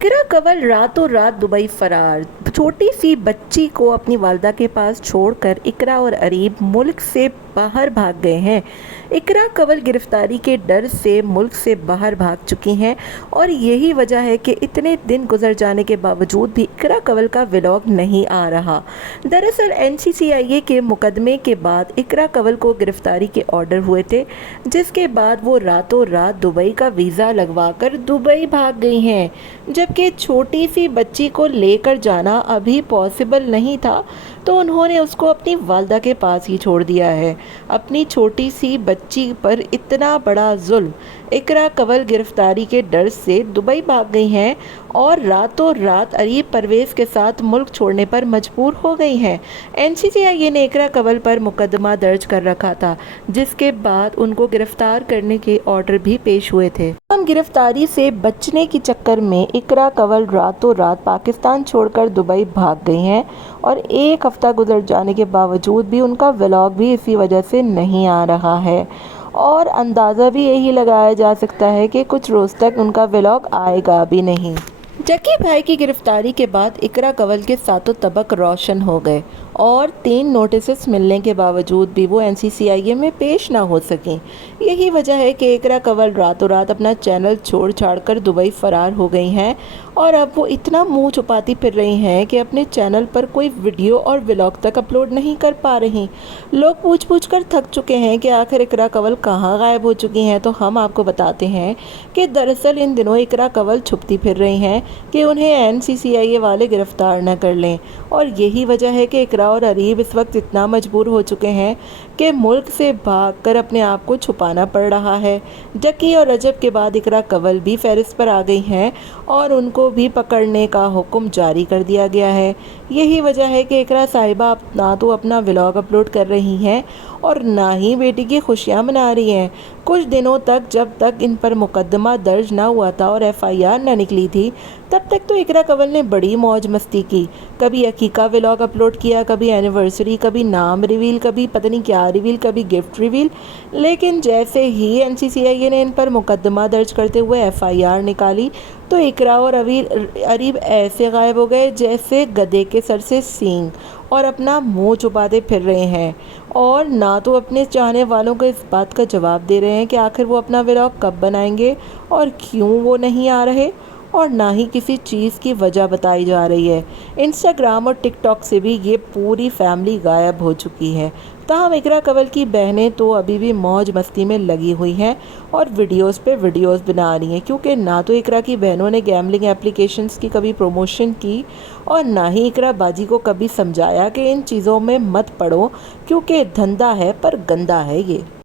इकरा कंवल रातों रात दुबई फरार। छोटी सी बच्ची को अपनी वालदा के पास छोड़कर इकरा और अरीब मुल्क से बाहर भाग गए हैं। इकरा कंवल गिरफ्तारी के डर से मुल्क से बाहर भाग चुकी हैं और यही वजह है कि इतने दिन गुजर जाने के बावजूद भी इकरा कंवल का व्लॉग नहीं आ रहा। दरअसल एनसीसीआईए के मुकदमे के बाद इकरा कंवल को गिरफ्तारी के ऑर्डर हुए थे, जिसके बाद वो रातों रात दुबई का वीज़ा लगवाकर दुबई भाग गई हैं। जबकि छोटी सी बच्ची को लेकर जाना अभी पॉसिबल नहीं था, तो उन्होंने उसको अपनी वालदा के पास ही छोड़ दिया है। अपनी छोटी सी बच्ची पर इतना बड़ा जुल्म। इकरा कंवल गिरफ्तारी के डर से दुबई भाग गई हैं और रातों रात अरीब परवेज़ के साथ मुल्क छोड़ने पर मजबूर हो गई हैं। एनसीसीआईए ने इकरा कंवल पर मुकदमा दर्ज कर रखा था, जिसके बाद उनको गिरफ्तार करने के ऑर्डर भी पेश हुए थे। हम गिरफ्तारी से बचने के चक्कर में इकरा कंवल रातों रात पाकिस्तान छोड़कर दुबई भाग गई हैं और एक हफ्ता गुजर जाने के बावजूद भी उनका व्लॉग भी इसी वजह से नहीं आ रहा है और अंदाज़ा भी यही लगाया जा सकता है कि कुछ रोज़ तक उनका व्लॉग आएगा भी नहीं। जकी भाई की गिरफ्तारी के बाद इकरा कंवल के सातों तबक रोशन हो गए और 3 नोटिस मिलने के बावजूद भी वो एनसीसीआईए में पेश ना हो सकें। यही वजह है कि इकरा कंवल रातों रात अपना चैनल छोड़ छाड़ कर दुबई फरार हो गई हैं और अब वो इतना मुंह छुपाती फिर रही हैं कि अपने चैनल पर कोई वीडियो और व्लॉग तक अपलोड नहीं कर पा रही। लोग पूछ पूछ कर थक चुके हैं कि आखिर इकरा कंवल कहाँ गायब हो चुकी हैं, तो हम आपको बताते हैं कि दरअसल इन दिनों इकरा कंवल छुपती फिर रही हैं कि उन्हें एनसीसीआईए वाले गिरफ्तार न कर लें, और यही वजह है कि इकरा और अरीब इस वक्त इतना मजबूर हो चुके हैं कि मुल्क से भागकर अपने आप को छुपाना पड़ रहा है। जकी और रजब के बाद इकरा कंवल भी फहरिस्त पर आ गई हैं और उनको भी पकड़ने का हुक्म जारी कर दिया गया है। यही वजह है कि इकरा साहिबा ना तो अपना व्लॉग अपलोड कर रही हैं और ना ही बेटी की खुशियां मना रही हैं। कुछ दिनों तक, जब तक इन पर मुकदमा दर्ज ना हुआ था और एफआईआर ना निकली थी, तब तक तो इकरा कंवल ने बड़ी मौज मस्ती की। कभी अकीका व्लॉग अपलोड किया, कभी एनिवर्सरी, कभी नाम रिवील, कभी पता नहीं क्या रिवील, कभी गिफ्ट रिवील। लेकिन जैसे ही एनसीसीआईए ने इन पर मुकदमा दर्ज करते हुए एफआईआर निकाली, तो इकरा और अरीब ऐसे गायब हो गए जैसे गधे के सर से सींग, और अपना मुंह छुपाते फिर रहे हैं और ना तो अपने चाहने वालों को इस बात का जवाब दे रहे हैं कि आखिर वो अपना व्लॉग कब बनाएंगे और क्यों वो नहीं आ रहे, और ना ही किसी चीज़ की वजह बताई जा रही है। इंस्टाग्राम और टिकटॉक से भी ये पूरी फैमिली गायब हो चुकी है। ताहम इकरा कंवल की बहनें तो अभी भी मौज मस्ती में लगी हुई हैं और वीडियोस पे वीडियोस बना रही हैं, क्योंकि ना तो इकरा की बहनों ने गैम्बलिंग एप्लीकेशंस की कभी प्रमोशन की और ना ही इकरा बाजी को कभी समझाया कि इन चीज़ों में मत पड़ो, क्योंकि धंधा है पर गंदा है ये।